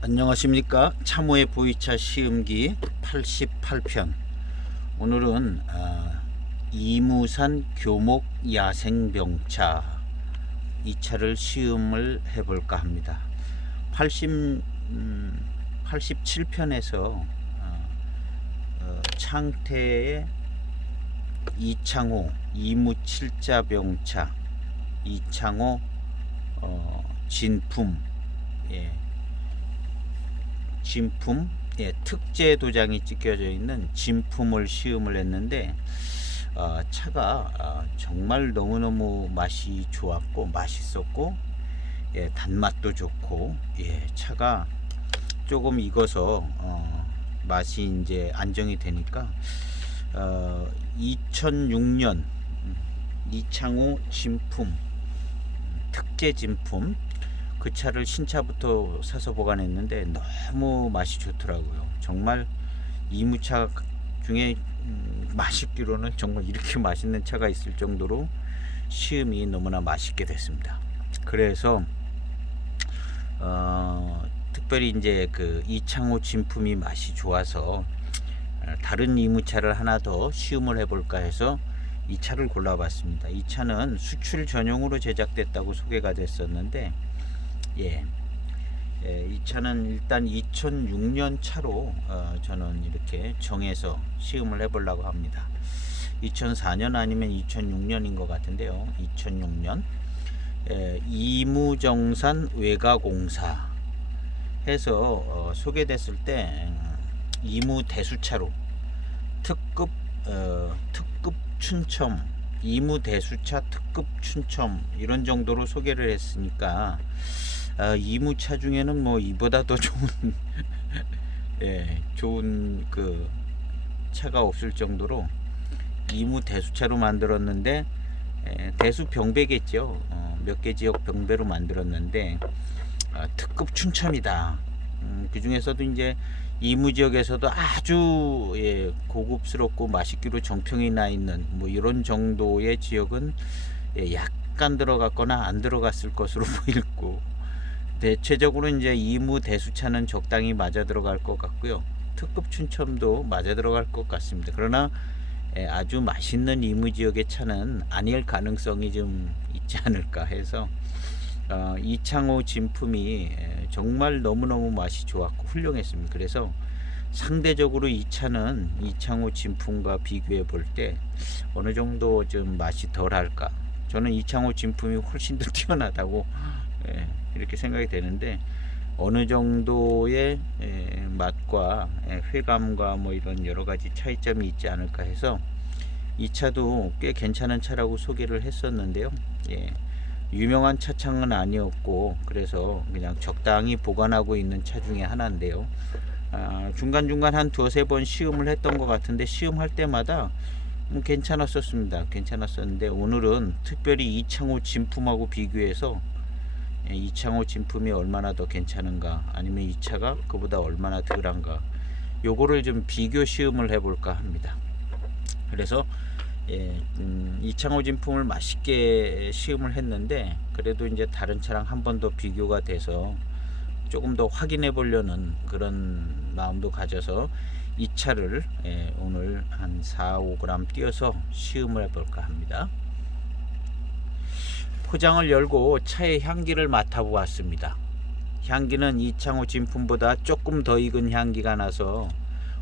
안녕하십니까. 참호의 보이차 시음기 88편. 오늘은 이무산 교목 야생병차 이 차를 시음을 해볼까 합니다. 87편에서 창태의 이창호 이무칠자병차, 이창호 진품, 진품, 특제 도장이 찍혀져 있는 진품을 시음을 했는데 차가 정말 너무너무 맛이 좋았고 맛있었고, 단맛도 좋고, 차가 조금 익어서 맛이 이제 안정이 되니까 2006년 이창호 진품, 특제 진품, 그 차를 신차부터 사서 보관했는데 너무 맛이 좋더라고요. 정말 이무차 중에 맛있기로는 정말 이렇게 맛있는 차가 있을 정도로 시음이 너무나 맛있게 됐습니다. 그래서 특별히 이제 그 이창호 진품이 맛이 좋아서 다른 이무차를 하나 더 시음을 해볼까 해서 이 차를 골라봤습니다. 이 차는 수출 전용으로 제작됐다고 소개가 됐었는데, 이 차는 일단 2006년 차로 저는 이렇게 정해서 시음을 해보려고 합니다. 2004년 아니면 2006년인 것 같은데요. 2006년 이무정산 외가공사 해서 소개됐을 때 이무 대수차로 특급 춘첨, 이무 대수차 특급 춘첨 이런 정도로 소개를 했으니까 이무차 중에는 뭐 이보다 더 좋은 좋은 그 차가 없을 정도로 이무 대수차로 만들었는데, 대수 병배겠죠. 몇 개 지역 병배로 만들었는데 특급 춘첨이다. 그 중에서도 이제 이무 지역에서도 아주 고급스럽고 맛있기로 정평이 나 있는 뭐 이런 정도의 지역은 약간 들어갔거나 안 들어갔을 것으로 보이고, 대체적으로 이제 이무 대수차는 적당히 맞아 들어갈 것 같고요. 특급 춘첨도 맞아 들어갈 것 같습니다. 그러나 아주 맛있는 이무 지역의 차는 아닐 가능성이 좀 있지 않을까 해서 이창호 진품이 정말 너무너무 맛이 좋았고 훌륭했습니다. 그래서 상대적으로 이 차는 이창호 진품과 비교해 볼 때 어느 정도 좀 맛이 덜할까, 저는 이창호 진품이 훨씬 더 뛰어나다고 이렇게 생각이 되는데, 어느 정도의 맛과 회감과 뭐 이런 여러 가지 차이점이 있지 않을까 해서 이 차도 꽤 괜찮은 차라고 소개를 했었는데요. 유명한 차창은 아니었고 그래서 그냥 적당히 보관하고 있는 차 중에 하나인데요. 중간중간 한 두세 번 시음을 했던 것 같은데 시음할 때마다 괜찮았었습니다. 괜찮았었는데 오늘은 특별히 이창호 진품하고 비교해서 이창호 진품이 얼마나 더 괜찮은가, 아니면 이 차가 그보다 얼마나 덜한가, 요거를 좀 비교 시음을 해볼까 합니다. 그래서 이창호 진품을 맛있게 시음을 했는데, 그래도 이제 다른 차랑 한 번 더 비교가 돼서 조금 더 확인해 보려는 그런 마음도 가져서 이 차를 오늘 한 4-5g 띄어서 시음을 해볼까 합니다. 포장을 열고 차의 향기를 맡아보았습니다. 향기는 이창호 진품보다 조금 더 익은 향기가 나서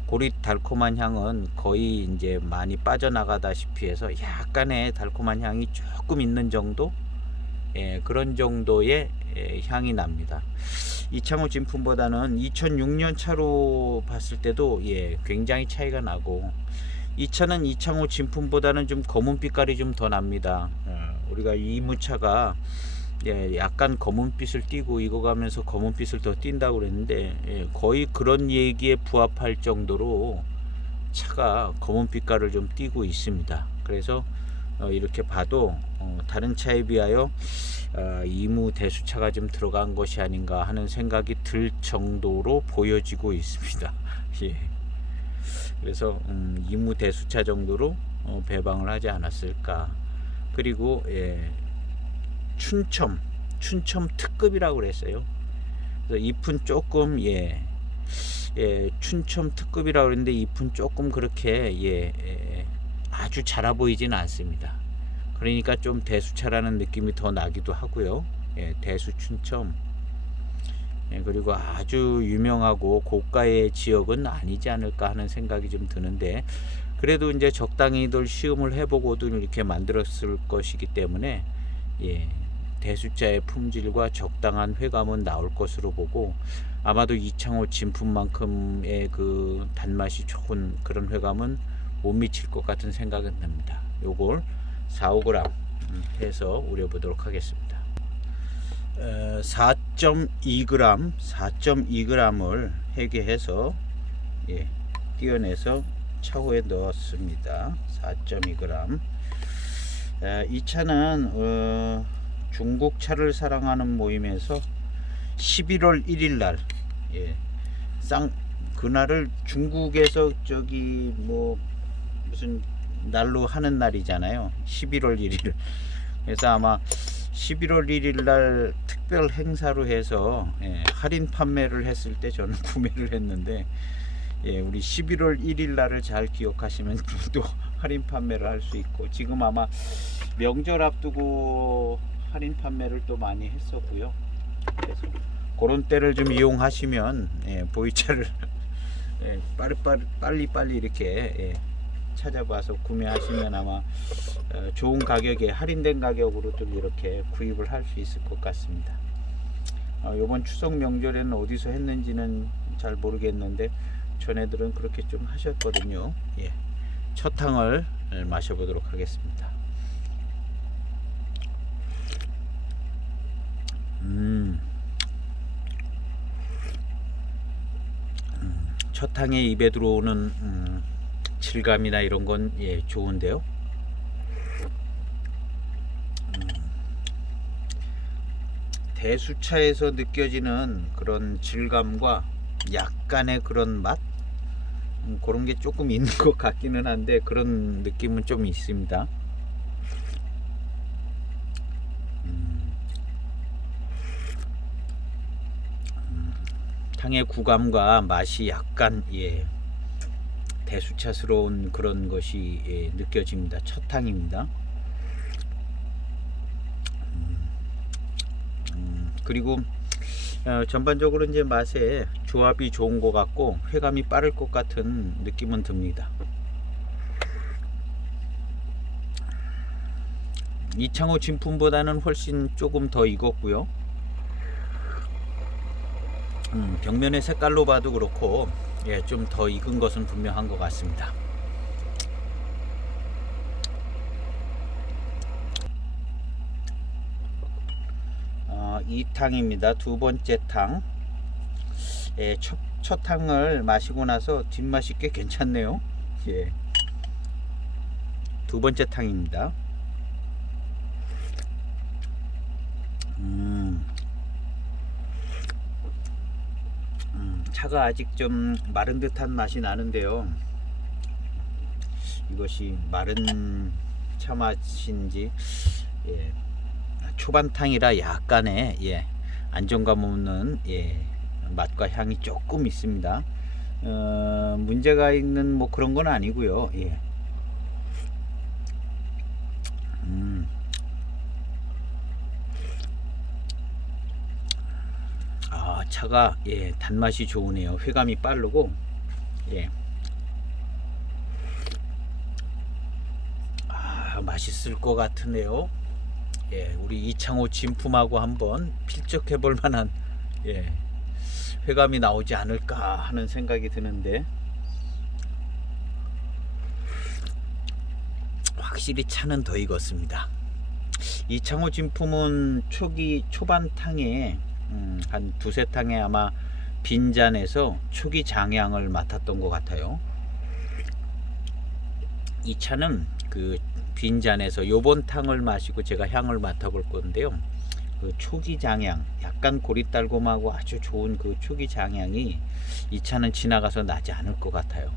고릿 달콤한 향은 거의 이제 많이 빠져나가다시피 해서 약간의 달콤한 향이 조금 있는 정도, 그런 정도의 향이 납니다. 이창호 진품보다는 2006년 차로 봤을 때도 굉장히 차이가 나고, 이 차는 이창호 진품보다는 좀 검은 빛깔이 좀 더 납니다. 우리가 이무차가 약간 검은빛을 띠고 익어가면서 검은빛을 더 띈다고 그랬는데, 거의 그런 얘기에 부합할 정도로 차가 검은 빛깔을 좀 띠고 있습니다. 그래서 이렇게 봐도 다른 차에 비하여 이무 대수차가 좀 들어간 것이 아닌가 하는 생각이 들 정도로 보여지고 있습니다. 그래서 이무 대수차 정도로 배방을 하지 않았을까. 그리고 춘첨 특급이라고 그랬어요. 그래서 잎은 조금 춘첨 특급이라고 그러는데 잎은 조금 그렇게 아주 자라 보이진 않습니다. 그러니까 좀 대수차라는 느낌이 더 나기도 하고요. 대수춘첨. 그리고 아주 유명하고 고가의 지역은 아니지 않을까 하는 생각이 좀 드는데, 그래도 이제 적당히들 시음을 해보고도 이렇게 만들었을 것이기 때문에 대수자의 품질과 적당한 회감은 나올 것으로 보고, 아마도 이창호 진품만큼의 그 단맛이 좋은 그런 회감은 못 미칠 것 같은 생각은 듭니다. 요걸 4~5g 해서 우려보도록 하겠습니다. 4.2g을 해계해서 띄어내서 차후에 넣었습니다. 4.2g. 이 차는 중국 차를 사랑하는 모임에서 11월 1일 날 그날을 중국에서 저기 뭐 무슨 날로 하는 날이잖아요. 11월 1일. 그래서 아마 11월 1일 날 특별 행사로 해서 할인 판매를 했을 때 저는 구매를 했는데, 우리 11월 1일 날을 잘 기억하시면 또 할인 판매를 할 수 있고, 지금 아마 명절 앞두고 할인 판매를 또 많이 했었고요. 그래서 그런 때를 좀 이용하시면 보이차를 빨리 이렇게 찾아봐서 구매하시면 아마 좋은 가격에 할인된 가격으로 좀 이렇게 구입을 할 수 있을 것 같습니다. 이번 추석 명절에는 어디서 했는지는 잘 모르겠는데 전애들은 그렇게 좀 하셨거든요. 첫 탕을 마셔보도록 하겠습니다. 첫 탕에 입에 들어오는 질감이나 이런 건 좋은데요. 대수차에서 느껴지는 그런 질감과 약간의 그런 맛, 그런 게 조금 있는 것 같기는 한데 그런 느낌은 좀 있습니다. 탕의 구감과 맛이 약간 대수차스러운 그런 것이 느껴집니다. 첫 탕입니다. 그리고 전반적으로 이제 맛에 조합이 좋은 것 같고 회감이 빠를 것 같은 느낌은 듭니다. 이창호 진품보다는 훨씬 조금 더 익었고요. 벽면의 색깔로 봐도 그렇고 좀 더 익은 것은 분명한 것 같습니다. 이 탕입니다. 두 번째 탕. 첫 탕을 마시고 나서 뒷맛이 꽤 괜찮네요. 두 번째 탕입니다. 차가 아직 좀 마른 듯한 맛이 나는데요. 이것이 마른 차 맛인지 초반탕이라 약간의 안정감 없는 맛과 향이 조금 있습니다. 문제가 있는 뭐 그런 건 아니고요. 차가 단맛이 좋으네요. 회감이 빠르고 맛있을 것 같으네요. 우리 이창호 진품하고 한번 필적해 볼 만한 회감이 나오지 않을까 하는 생각이 드는데, 확실히 차는 더 익었습니다. 이창호 진품은 초반 탕에 한 두세 탕에 아마 빈잔에서 초기 장향을 맡았던 것 같아요. 이 차는 그 빈잔에서 요번 탕을 마시고 제가 향을 맡아볼 건데요. 그 초기 장향, 약간 고리달콤하고 아주 좋은 그 초기 장향이 이 차는 지나가서 나지 않을 것 같아요.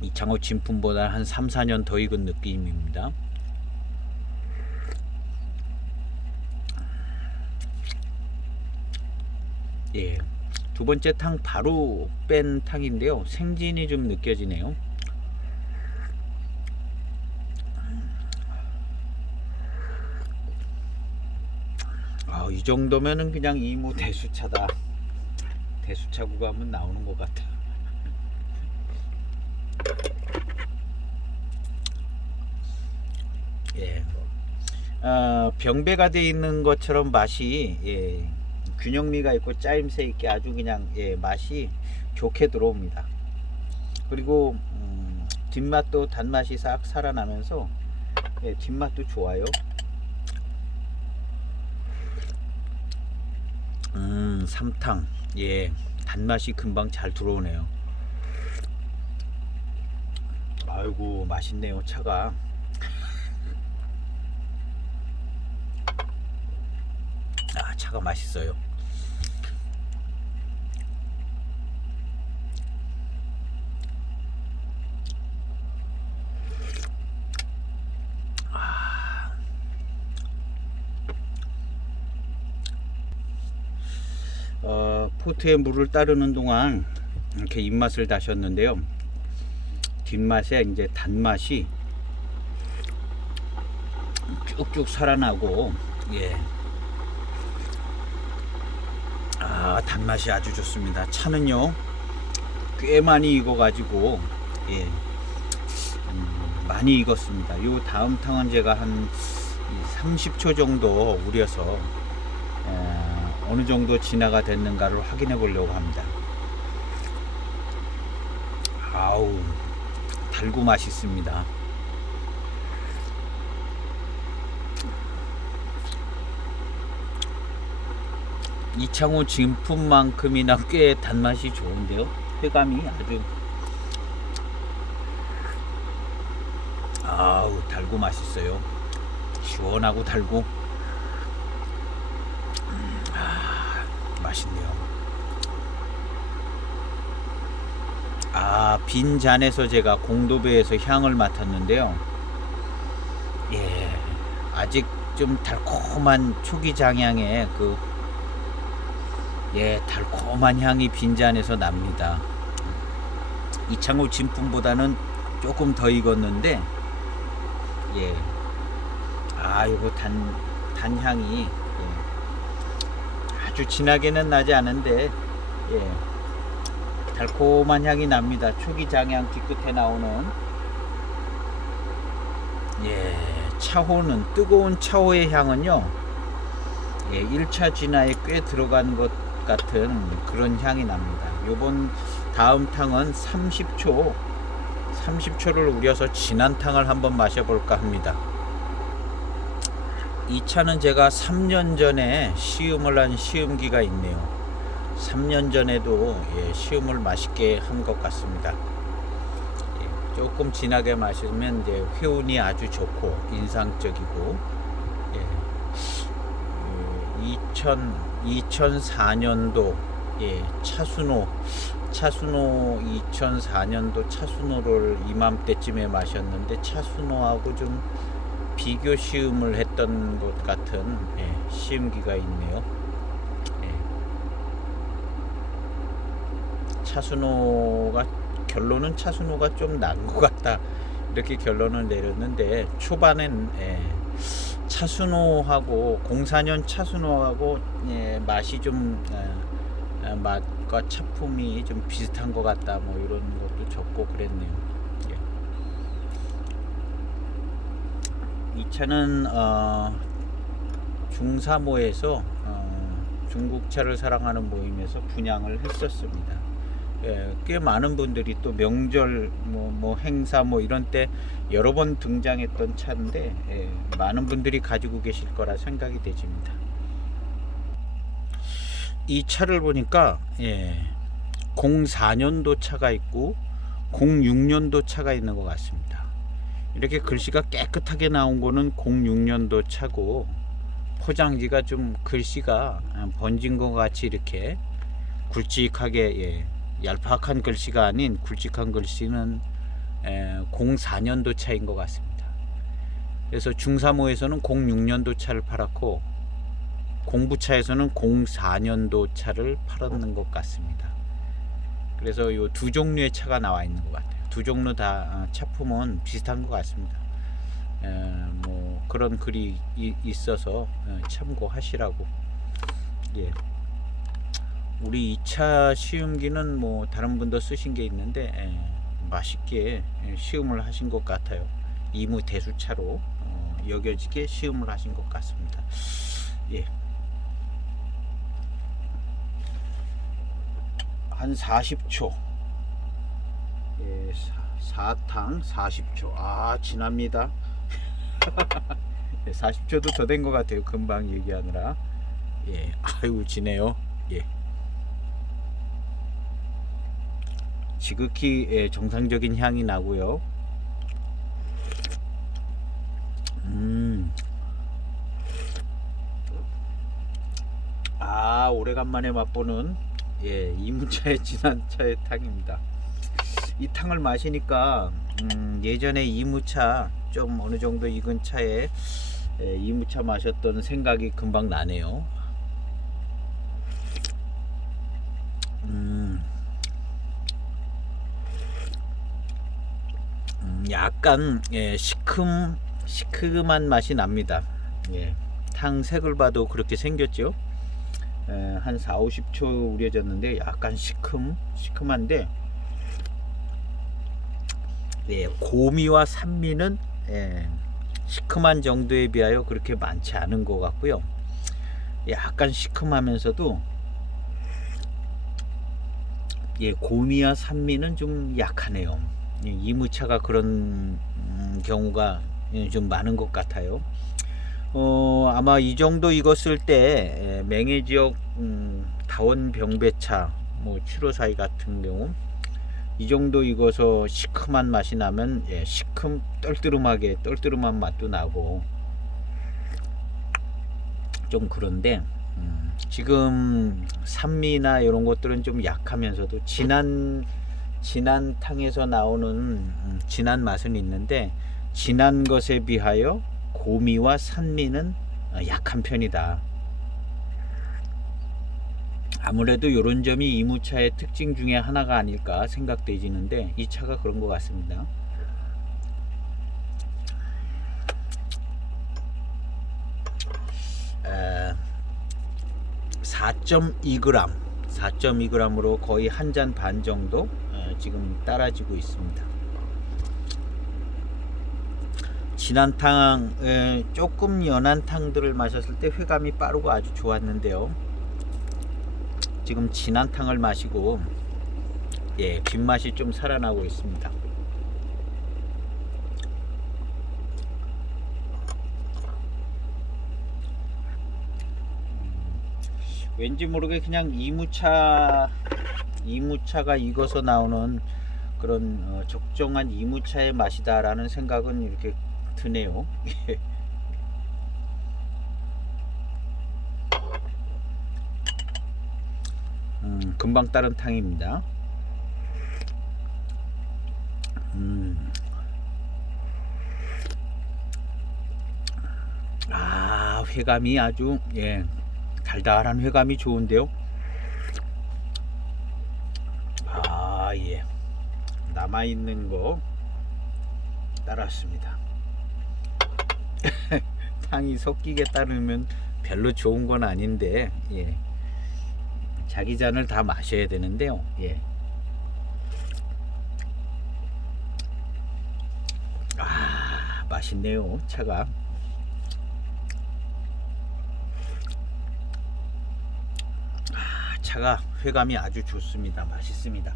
이창호 진품보다 한 3~4년 더 익은 느낌입니다. 예. 두 번째 탕 바로 뺀 탕인데요. 생진이 좀 느껴지네요. 이 정도면은 그냥 이무 대수차다. 대수차구가 한번 나오는 것 같아. 예. 병배가 돼 있는 것처럼 맛이 균형미가 있고 짜임새 있게 아주 그냥 맛이 좋게 들어옵니다. 그리고 뒷맛도 단맛이 싹 살아나면서 뒷맛도 좋아요. 삼탕 단맛이 금방 잘 들어오네요. 아이고 맛있네요. 차가 차가 맛있어요. 포트에 물을 따르는 동안 이렇게 입맛을 다셨는데요. 뒷맛에 이제 단맛이 쭉쭉 살아나고 단맛이 아주 좋습니다. 차는요 꽤 많이 익어가지고 많이 익었습니다. 요 다음 탕은 제가 한 30초 정도 우려서 어느 정도 진화가 됐는가를 확인해 보려고 합니다. 아우 달고 맛있습니다. 이창호 진품만큼이나 꽤 단맛이 좋은데요. 회감이 아주 달고 맛있어요. 시원하고 달고 맛있네요. 빈 잔에서 제가 공도배에서 향을 맡았는데요. 아직 좀 달콤한 초기 장향의 달콤한 향이 빈잔에서 납니다. 이창호 진품보다는 조금 더 익었는데 요거 단향이 아주 진하게는 나지 않은데 달콤한 향이 납니다. 초기 장향 뒤끝에 나오는 차호는 뜨거운 차호의 향은요 1차 진화에 꽤 들어간 것 같은 그런 향이 납니다. 요번 다음 탕은 30초를 우려서 진한 탕을 한번 마셔볼까 합니다. 이 차는 제가 3년 전에 시음을 한 시음기가 있네요. 3년 전에도 시음을 맛있게 한 것 같습니다. 조금 진하게 마시면 이제 회운이 아주 좋고 인상적이고 2004년도 차순호 2004년도 차순호를 이맘때쯤에 마셨는데 차순호하고 좀 비교 시음을 했던 것 같은 시음기가 있네요. 결론은 차순호가 좀 난 것 같다 이렇게 결론을 내렸는데 초반엔 차순호하고 04년 차순호하고 맛이 좀 맛과 차품이 좀 비슷한 것 같다 뭐 이런 것도 적고 그랬네요. 이 차는 중사모에서 중국차를 사랑하는 모임에서 분양을 했었습니다. 꽤 많은 분들이 또 명절 뭐 행사 뭐 이런 때 여러 번 등장했던 차인데 많은 분들이 가지고 계실 거라 생각이 되집니다. 이 차를 보니까 04년도 차가 있고 06년도 차가 있는 것 같습니다. 이렇게 글씨가 깨끗하게 나온 거는 06년도 차고 포장지가 좀 글씨가 번진 것 같이 이렇게 굵직하게 얄팍한 글씨가 아닌 굵직한 글씨는 04년도 차인 것 같습니다. 그래서 중사모에서는 06년도 차를 팔았고 공부차에서는 04년도 차를 팔았는 것 같습니다. 그래서 요 두 종류의 차가 나와 있는 것 같아요. 두 종류 다 차품은 비슷한 것 같습니다. 뭐 그런 글이 있어서 참고하시라고. 예. 우리 2차 시음기는 뭐 다른 분도 쓰신 게 있는데 맛있게 시음을 하신 것 같아요. 이무 대수차로 여겨지게 시음을 하신 것 같습니다. 예. 한 40초. 예, 4탕 40초. 아, 지납니다. 40초도 더 된 것 같아요. 금방 얘기하느라. 예, 아이고 지네요. 예. 지극히 정상적인 향이 나고요. 아, 오래간만에 맛보는 이무차의 진한 차의 탕입니다. 이 탕을 마시니까 예전에 이무차 좀 어느 정도 익은 차에 이무차 마셨던 생각이 금방 나네요. 약간 시큼한 맛이 납니다. 예, 탕 색을 봐도 그렇게 생겼죠. 한 4, 50초 우려졌는데 약간 시큼한데 고미와 산미는 시큼한 정도에 비하여 그렇게 많지 않은 것 같고요. 약간 시큼하면서도 고미와 산미는 좀 약하네요. 이무차가 그런 경우가 좀 많은 것 같아요. 아마 이 정도 익었을 때 맹해 지역 다원 병배차 뭐 754 같은 경우 이 정도 익어서 시큼한 맛이 나면 시큼 떨뜨름한 맛도 나고 좀 그런데 지금 산미나 이런 것들은 좀 약하면서도 진한 탕에서 나오는 진한 맛은 있는데 진한 것에 비하여 고미와 산미는 약한 편이다. 아무래도 이런 점이 이무차의 특징 중에 하나가 아닐까 생각되지는데 이 차가 그런 것 같습니다. 4.2g 4.2g으로 거의 한 잔 반 정도 지금 따라지고 있습니다. 진한 탕, 조금 연한 탕들을 마셨을 때 회감이 빠르고 아주 좋았는데요. 지금 진한 탕을 마시고 뒷맛이 좀 살아나고 있습니다. 왠지 모르게 그냥 이무차가 익어서 나오는 그런 적정한 이무차의 맛이다라는 생각은 이렇게 드네요. 금방 따른 탕입니다. 회감이 아주 달달한 회감이 좋은데요. 남아있는 거 따랐습니다. 탕이 섞이게 따르면 별로 좋은 건 아닌데 자기 잔을 다 마셔야 되는데요. 맛있네요. 차가 회감이 아주 좋습니다. 맛있습니다.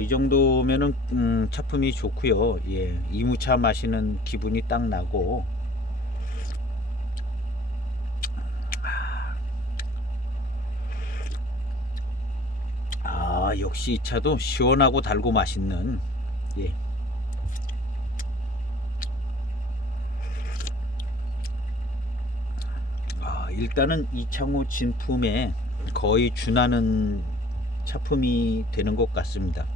이 정도면은 차품이 좋고요. 이무차 마시는 기분이 딱 나고 역시 이 차도 시원하고 달고 맛있는 일단은 이창호 진품에 거의 준하는 차품이 되는 것 같습니다.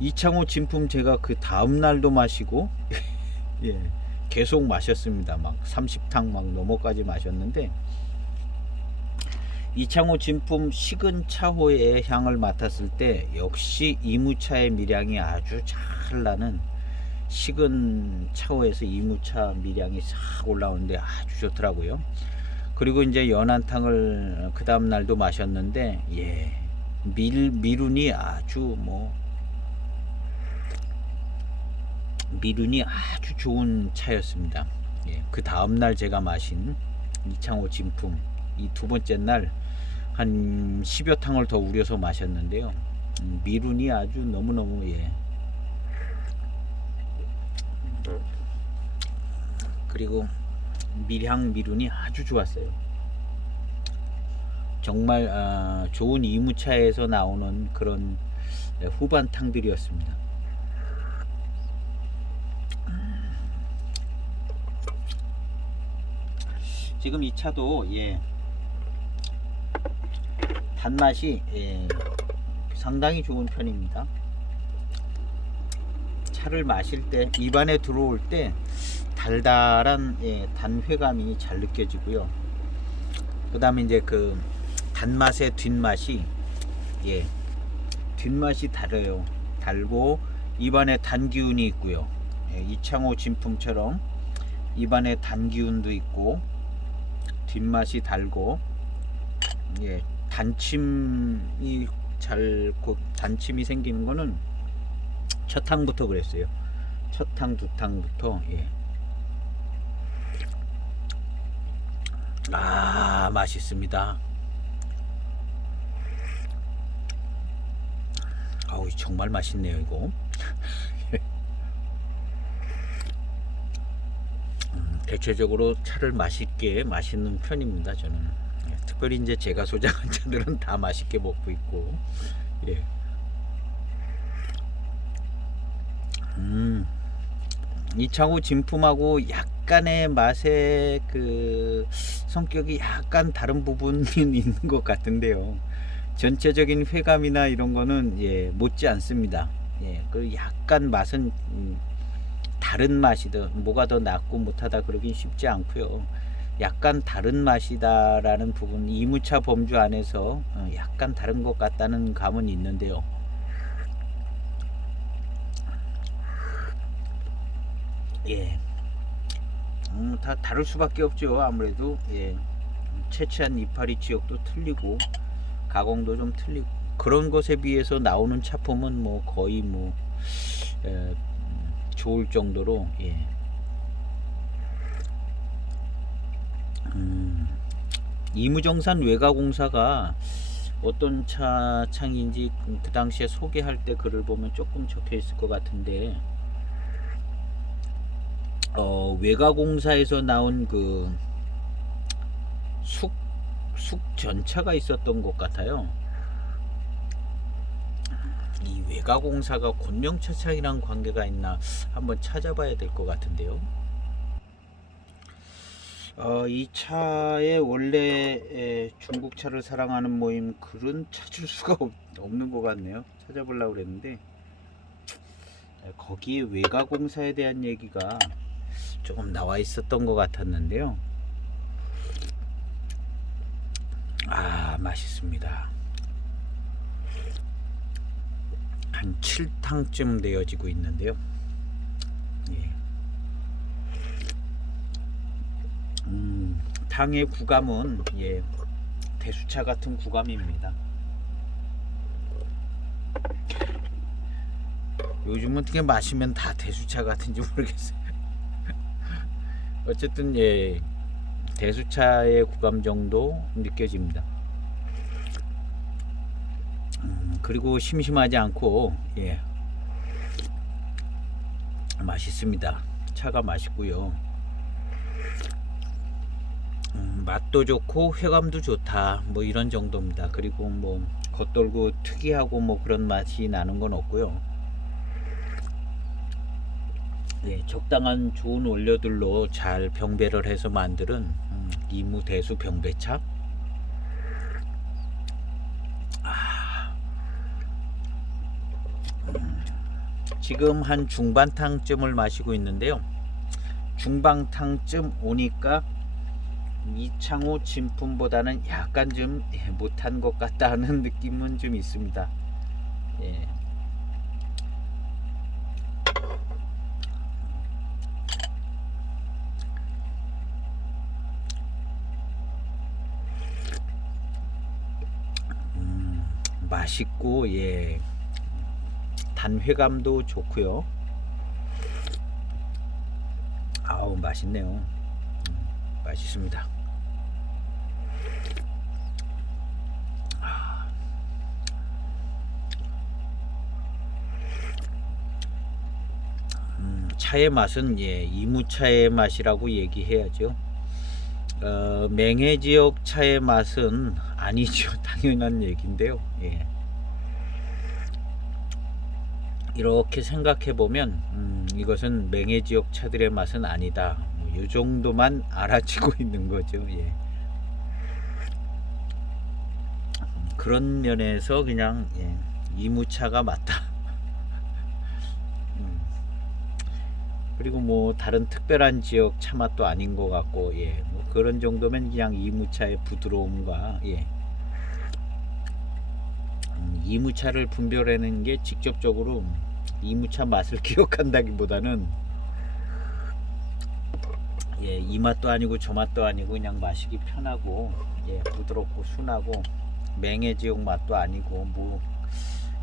이창호 진품 제가 그 다음 날도 마시고 계속 마셨습니다. 막 30탕 막 넘어까지 마셨는데, 이창호 진품 식은 차호의 향을 맡았을 때 역시 이무차의 미량이 아주 잘 나는, 식은 차호에서 이무차 미량이 싹 올라오는데 아주 좋더라고요. 그리고 이제 연한탕을 그 다음 날도 마셨는데, 예, 미룬이 아주 미룬이 아주 좋은 차였습니다. 예, 그 다음 날 제가 마신 이창호 진품, 이 두 번째 날 한 10여 탕을 더 우려서 마셨는데요. 미룬이 아주 너무너무, 예. 그리고 미룬이 아주 좋았어요. 정말 좋은 이무차에서 나오는 그런 후반 탕들이었습니다. 지금 이 차도, 예, 단맛이, 예, 상당히 좋은 편입니다. 차를 마실 때, 입안에 들어올 때 달달한, 예, 단회감이 잘 느껴지고요. 그 다음에 이제 그 단맛의 뒷맛이, 예, 뒷맛이 달아요. 달고 입안에 단 기운이 있고요. 예, 이창호 진품처럼 입안에 단 기운도 있고 뒷맛이 달고, 예, 단침이 단침이 생기는 거는 첫 탕부터 그랬어요. 첫 탕, 두 탕부터, 예. 맛있습니다. 아우, 정말 맛있네요, 이거. 대체적으로 차를 맛있게 마시는 편입니다, 저는. 예, 특별히 이제 제가 소장한 차들은 다 맛있게 먹고 있고, 예. 이창호 진품하고 약간의 맛의 그 성격이 약간 다른 부분이 있는 것 같은데요. 전체적인 회감이나 이런 거는, 예, 못지 않습니다. 예, 그 약간 맛은 다른 맛이다. 뭐가 더 낫고 못하다 그러긴 쉽지 않고요. 약간 다른 맛이다라는 부분, 이무차 범주 안에서 약간 다른 것 같다는 감은 있는데요. 예, 다 다를 수밖에 없죠. 아무래도, 예, 채취한 이파리 지역도 틀리고 가공도 좀 틀리고 그런 것에 비해서 나오는 차품은 뭐 거의 좋을 정도로, 예. 이무정산 외가공사가 어떤 차창인지 그 당시에 소개할 때 글을 보면 조금 적혀 있을 것 같은데, 외가공사에서 나온 그 숙전차가 있었던 것 같아요. 이 외가공사가 권명차창이랑 관계가 있나 한번 찾아봐야 될 것 같은데요. 이 차에 원래 중국차를 사랑하는 모임 글은 찾을 수가 없는 것 같네요. 찾아보려고 그랬는데 거기에 외가공사에 대한 얘기가 조금 나와 있었던 것 같았는데요. 맛있습니다. 한 7탕쯤 되어지고 있는데요. 예. 탕의 구감은, 예, 대수차 같은 구감입니다. 요즘은 어떻게 마시면 다 대수차 같은지 모르겠어요. 어쨌든, 예, 대수차의 구감 정도 느껴집니다. 그리고 심심하지 않고, 예, 맛있습니다. 차가 맛있고요. 맛도 좋고 회감도 좋다, 뭐 이런 정도입니다. 그리고 뭐 겉돌고 특이하고 뭐 그런 맛이 나는 건 없고요. 예, 적당한 좋은 원료들로 잘 병배를 해서 만드는 이무대수 병배차. 지금 한 중반탕쯤을 마시고 있는데요. 중방탕쯤 오니까 이창호 진품보다는 약간 좀 못한 것 같다 하는 느낌은 좀 있습니다. 예. 맛있고 예 단회감도 좋고요. 아우 맛있네요. 맛있습니다. 차의 맛은 예 이무차의 맛이라고 얘기해야죠. 맹해 지역 차의 맛은 아니죠. 당연한 얘기인데요. 예. 이렇게 생각해 보면 이것은 맹해 지역 차들의 맛은 아니다. 이 정도만 알아지고 있는 거죠. 예. 그런 면에서 그냥 예, 이무차가 맞다. 그리고 뭐 다른 특별한 지역 차 맛도 아닌 것 같고 예, 뭐 그런 정도면 그냥 이무차의 부드러움과 예, 이무차를 분별하는 게 직접적으로 이무차 맛을 기억한다기보다는 예, 이 맛도 아니고 저 맛도 아니고 그냥 마시기 편하고 예, 부드럽고 순하고 맹해 지역 맛도 아니고 뭐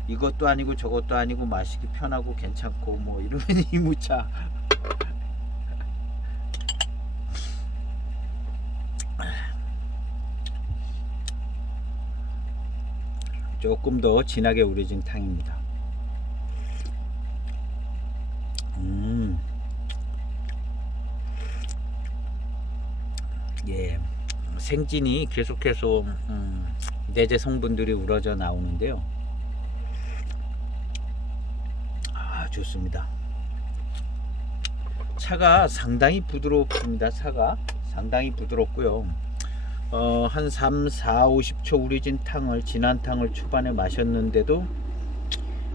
이것도 아니고 저것도 아니고 마시기 편하고 괜찮고 뭐 이러면 이무차. 조금 더 진하게 우려진 탕입니다. 예, 생진이 계속해서 내재 성분들이 우러져 나오는데요. 아, 좋습니다. 차가 상당히 부드럽습니다. 차가 상당히 부드럽고요. 한 3, 4, 50초 우려진 탕을 진한 탕을 초반에 마셨는데도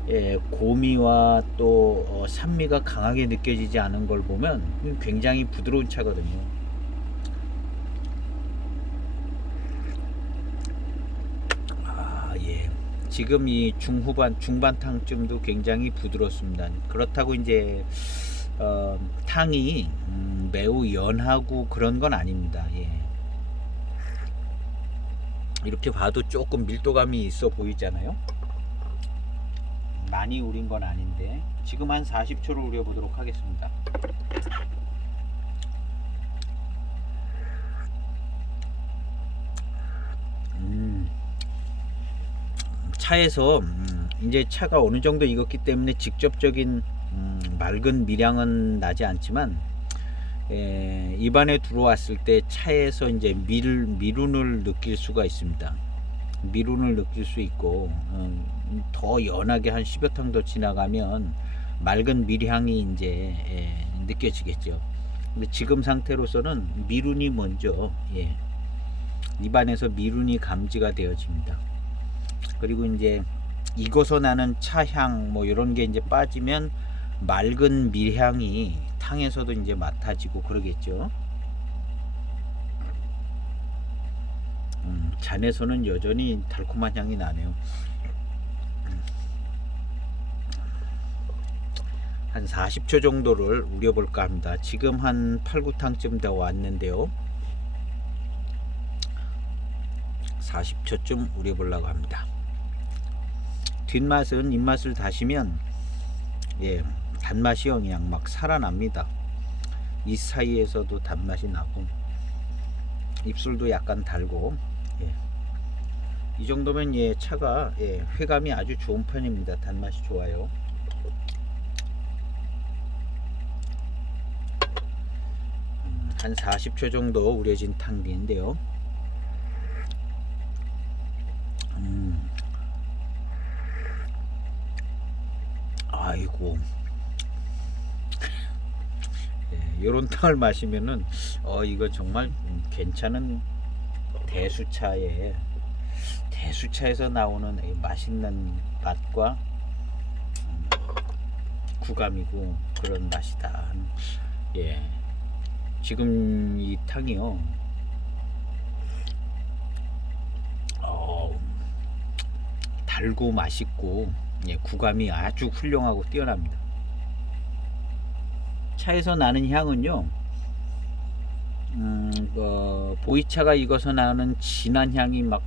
예, 고미와 또 산미가 강하게 느껴지지 않은 걸 보면 굉장히 부드러운 차거든요. 아, 예. 지금 이 중반탕쯤도 굉장히 부드럽습니다. 그렇다고 이제 탕이 매우 연하고 그런 건 아닙니다. 예. 이렇게 봐도 조금 밀도감이 있어 보이잖아요. 많이 우린 건 아닌데 지금 한 40초를 우려 보도록 하겠습니다. 차에서 이제 차가 어느 정도 익었기 때문에 직접적인 맑은 미량은 나지 않지만 예, 입안에 들어왔을 때 차에서 이제 미룬을 느낄 수가 있습니다. 미룬을 느낄 수 있고 더 연하게 한 10여 탕 더 지나가면 맑은 밀향이 이제 예, 느껴지겠죠. 근데 지금 상태로서는 미룬이 먼저 예, 입안에서 미룬이 감지가 되어집니다. 그리고 이제 익어서 나는 차향 뭐 이런 게 이제 빠지면 맑은 밀향이 탕에서도 이제 맡아지고 그러겠죠. 잔에서는 여전히 달콤한 향이 나네요. 한 40초 정도를 우려볼까 합니다. 지금 한 8, 9탕쯤 더 왔는데요. 40초쯤 우려보려고 합니다. 뒷맛은 입맛을 다시면 예, 단맛이요 그냥 막 살아납니다. 이 사이에서도 단맛이 나고 입술도 약간 달고 예. 이 정도면 예, 차가 예, 회감이 아주 좋은 편입니다. 단맛이 좋아요. 한 40초 정도 우려진 탕비인데요. 아이고 예, 요런 탕을 마시면은 이거 정말 괜찮은 대수차에서 나오는 맛있는 맛과 구감이고 그런 맛이다. 예, 지금 이 탕이요. 달고 맛있고 예, 구감이 아주 훌륭하고 뛰어납니다. 차에서 나는 향은요, 보이차가 익어서 나는 진한 향이 막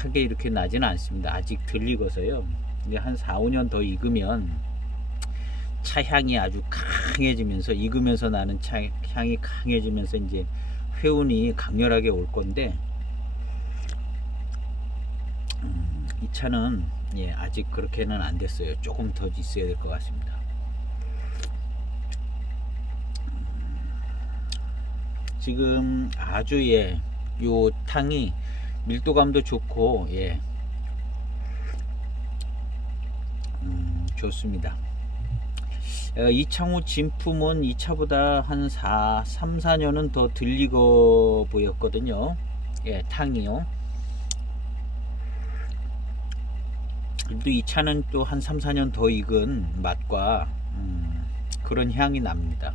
크게 이렇게 나지는 않습니다. 아직 덜 익어서요. 이제 한 4, 5년 더 익으면 차 향이 아주 강해지면서, 익으면서 나는 차 향이 강해지면서 이제 회운이 강렬하게 올 건데, 이 차는 예, 아직 그렇게는 안 됐어요. 조금 더 있어야 될 것 같습니다. 지금 아주 예, 요 탕이 밀도감도 좋고 예, 좋습니다. 이창호 진품은 이 차보다 한 3, 4년은 더 들리고 보였거든요. 예, 탕이요. 또 이 차는 또 한 3, 4년 더 익은 맛과 그런 향이 납니다.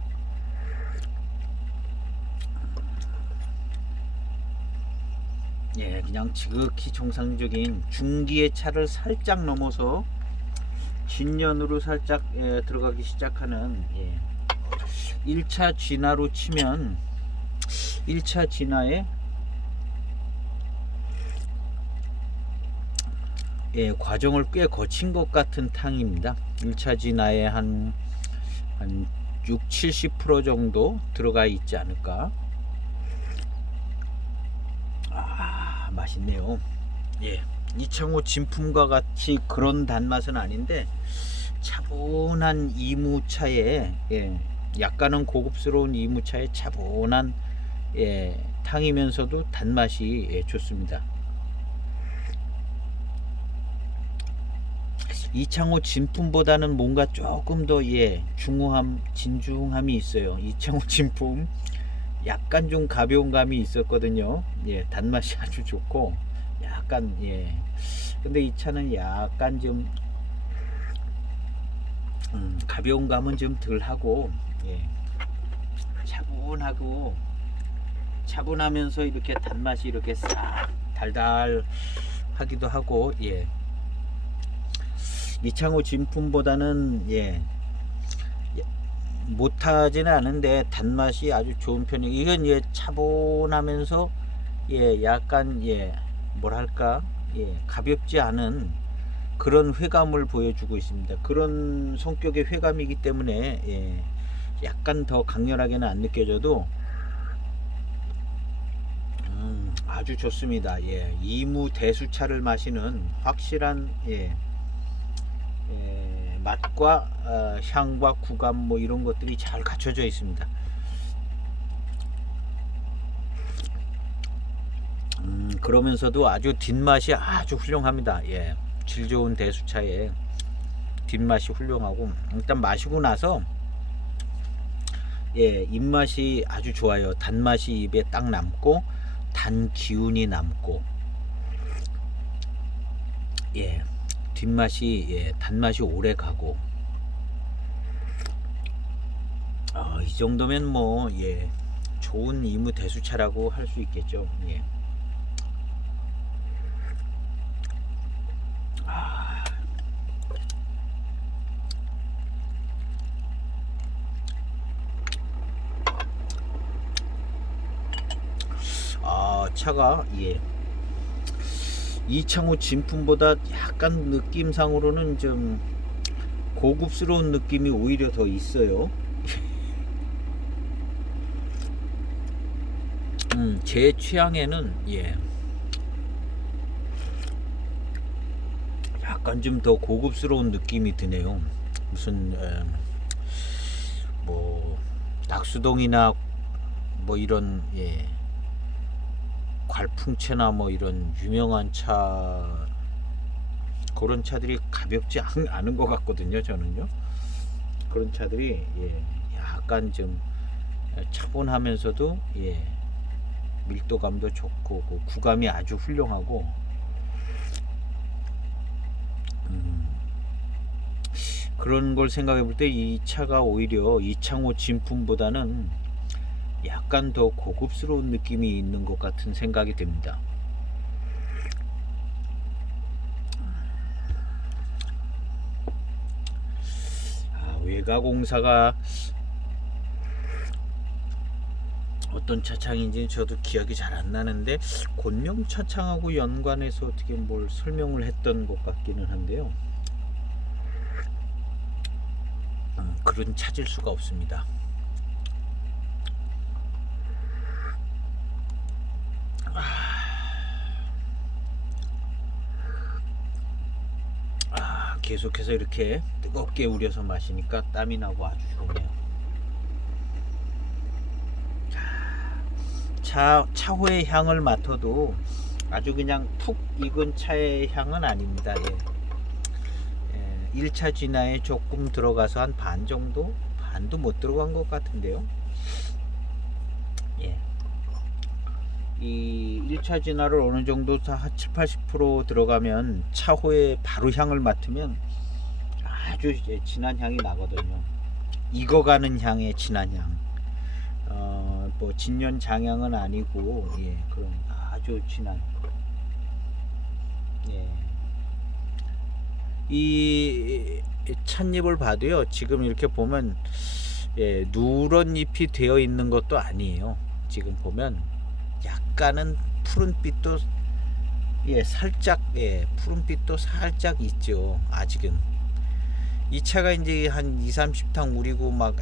예, 그냥 지극히 정상적인 중기의 차를 살짝 넘어서 진년으로 살짝 예, 들어가기 시작하는 예, 1차 진화로 치면 1차 진화에 예, 과정을 꽤 거친 것 같은 탕입니다. 1차 진화에 한 6, 70% 정도 들어가 있지 않을까. 맛있네요. 예, 이창호 진품과 같이 그런 단맛은 아닌데 차분한 이무차에 예, 약간은 고급스러운 이무차에 차분한 예, 탕이면서도 단맛이 예, 좋습니다. 이창호 진품보다는 뭔가 조금 더 예, 중후함, 진중함이 있어요. 이창호 진품 약간 좀 가벼운 감이 있었거든요. 예, 단맛이 아주 좋고 약간 예. 근데 이 차는 약간 좀 가벼운 감은 좀 덜하고 예. 차분하고 차분하면서 이렇게 단맛이 이렇게 싹 달달하기도 하고 예. 이창호 진품보다는 예. 못하지는 않은데 단맛이 아주 좋은 편이에요. 이건 예 차분하면서 예 약간 예 뭐랄까 예 가볍지 않은 그런 회감을 보여주고 있습니다. 그런 성격의 회감이기 때문에 예 약간 더 강렬하게는 안 느껴져도 아주 좋습니다. 예 이무 대수차를 마시는 확실한 예 맛과 향과 구감 뭐 이런 것들이 잘 갖춰져 있습니다. 그러면서도 아주 뒷맛이 아주 훌륭합니다. 예, 질 좋은 대수차에 뒷맛이 훌륭하고 일단 마시고 나서 예, 입맛이 아주 좋아요. 단맛이 입에 딱 남고 단 기운이 남고 예, 뒷맛이 예, 단맛이 오래 가고 이 정도면 뭐 예, 좋은 이무 대수차라고 할 수 있겠죠. 예. 차가 예. 이창호 진품보다 약간 느낌상으로는 좀 고급스러운 느낌이 오히려 더 있어요. 제 취향에는 예. 약간 좀 더 고급스러운 느낌이 드네요. 무슨 뭐 낙수동이나 뭐 이런 예. 괄풍채나 뭐 이런 유명한 차 그런 차들이 가볍지 않은 것 같거든요. 저는요. 그런 차들이 예, 약간 좀 차분하면서도 예, 밀도감도 좋고 구감이 아주 훌륭하고 그런 걸 생각해 볼 때 이 차가 오히려 이창호 진품보다는 약간 더 고급스러운 느낌이 있는 것 같은 생각이 듭니다. 외가공사가 어떤 차창인지 저도 기억이 잘 안 나는데 권명 차창하고 연관해서 어떻게 뭘 설명을 했던 것 같기는 한데요. 글은 찾을 수가 없습니다. 계속해서 이렇게 뜨겁게 우려서 마시니까 땀이 나고 아주 좋네요. 차후의 향을 맡아도 아주 그냥 푹 익은 차의 향은 아닙니다. 1차 진화에 조금 들어가서 한 반 정도? 반도 못 들어간 것 같은데요. 이 1차 진화를 어느 정도 한 7, 80% 들어가면 차후에 바로 향을 맡으면 아주 진한 향이 나거든요. 익어가는 향의 진한 향. 뭐 진년 장향은 아니고 그런 아주 진한. 이 찻잎을 봐도요. 지금 이렇게 보면 누런 잎이 되어 있는 것도 아니에요. 지금 보면 약간은 푸른빛도 살짝 푸른빛도 살짝 있죠. 아직은 이 차가 이제 한 2, 30탕 우리고 막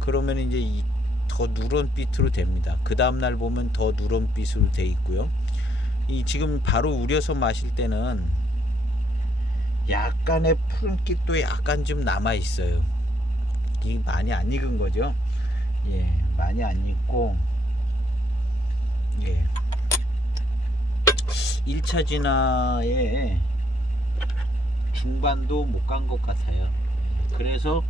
그러면 이제 더 누런빛으로 됩니다. 그 다음날 보면 더 누런빛으로 돼 있고요. 이 지금 바로 우려서 마실 때는 약간의 푸른빛도 약간 좀 남아 있어요. 이게 많이 안 익은 거죠. 많이 안 익고 1차 진화에 중반도 못 간 것 같아요. 그래서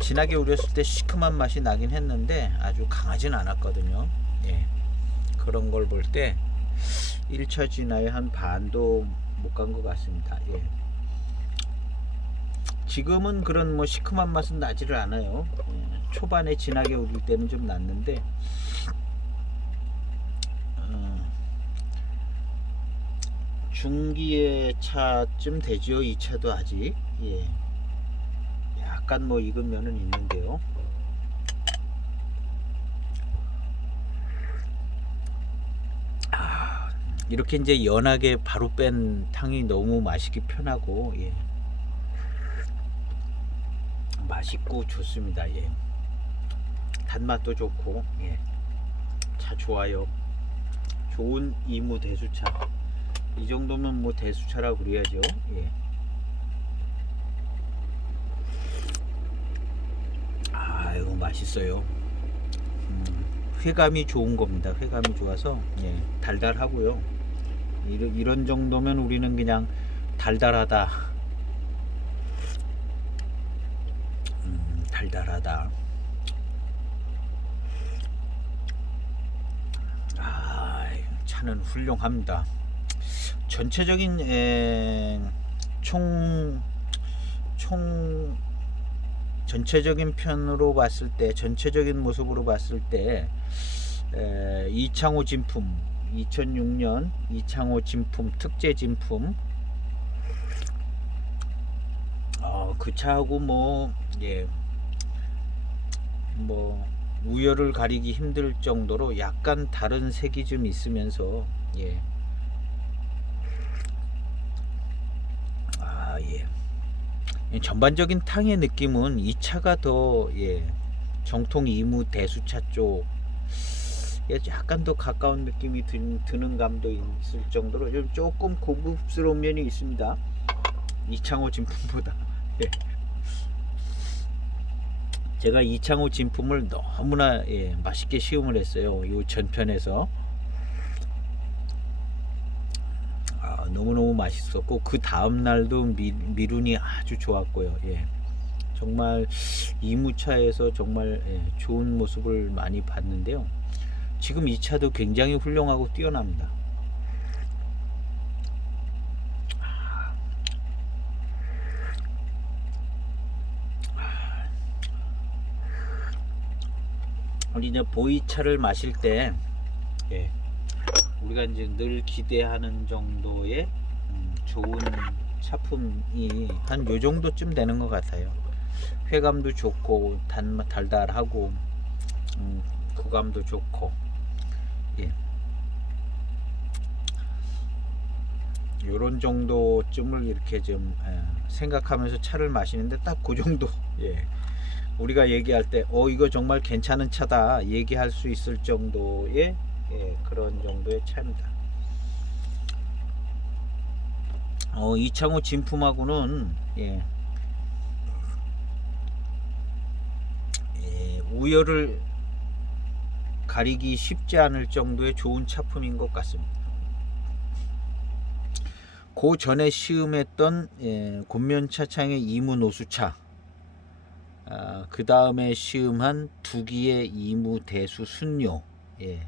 진하게 우렸을 때 시큼한 맛이 나긴 했는데 아주 강하진 않았거든요. 그런 걸 볼 때 1차 진화에 한 반도 못 간 것 같습니다. 지금은 그런 뭐 시큼한 맛은 나지를 않아요. 초반에 진하게 우릴 때는 좀 났는데 중기의 차쯤 되죠. 이 차도 아직 약간 뭐 익은 면은 있는데요. 이렇게 이제 연하게 바로 뺀 탕이 너무 마시기 편하고 맛있고 좋습니다. 단맛도 좋고 차 좋아요. 좋은 이무 대수차. 이 정도면 뭐 대수차라고 그래야죠. 이거 맛있어요. 회감이 좋은 겁니다. 회감이 좋아서 달달하고요. 이런 정도면 우리는 그냥 달달하다. 달달하다. 차는 훌륭합니다. 전체적인 전체적인 편으로 봤을 때, 전체적인 모습으로 봤을 때 이창호 진품 2006년 이창호 진품 특제 진품 그 차하고 뭐 우열을 가리기 힘들 정도로 약간 다른 색이 좀 있으면서 전반적인 탕의 느낌은 이 차가 더 정통 이무 대수차 쪽 약간 더 가까운 느낌이 드는 감도 있을 정도로 좀 조금 고급스러운 면이 있습니다. 이창호 진품보다. 제가 이창호 진품을 너무나 맛있게 시음을 했어요. 요 전편에서 너무너무 맛있었고 그 다음날도 미룬이 아주 좋았고요. 정말 이무차에서 정말 좋은 모습을 많이 봤는데요. 지금 이 차도 굉장히 훌륭하고 뛰어납니다. 우리 이제 보이차를 마실 때 예, 우리가 이제 늘 기대하는 정도의 좋은 차품이 한 요 정도쯤 되는 것 같아요. 회감도 좋고 달달하고 구감도 좋고 예. 요런 정도쯤을 이렇게 좀 생각하면서 차를 마시는데 딱 그 정도 예. 우리가 얘기할 때 이거 정말 괜찮은 차다 얘기할 수 있을 정도의 예, 그런 정도의 차입니다. 이창호 진품하고는 예, 우열을 가리기 쉽지 않을 정도의 좋은 차품인 것 같습니다. 그 전에 시음했던 곤면 차창의 이무 노수차, 그 다음에 시음한 두기의 이무 대수 순료, 예.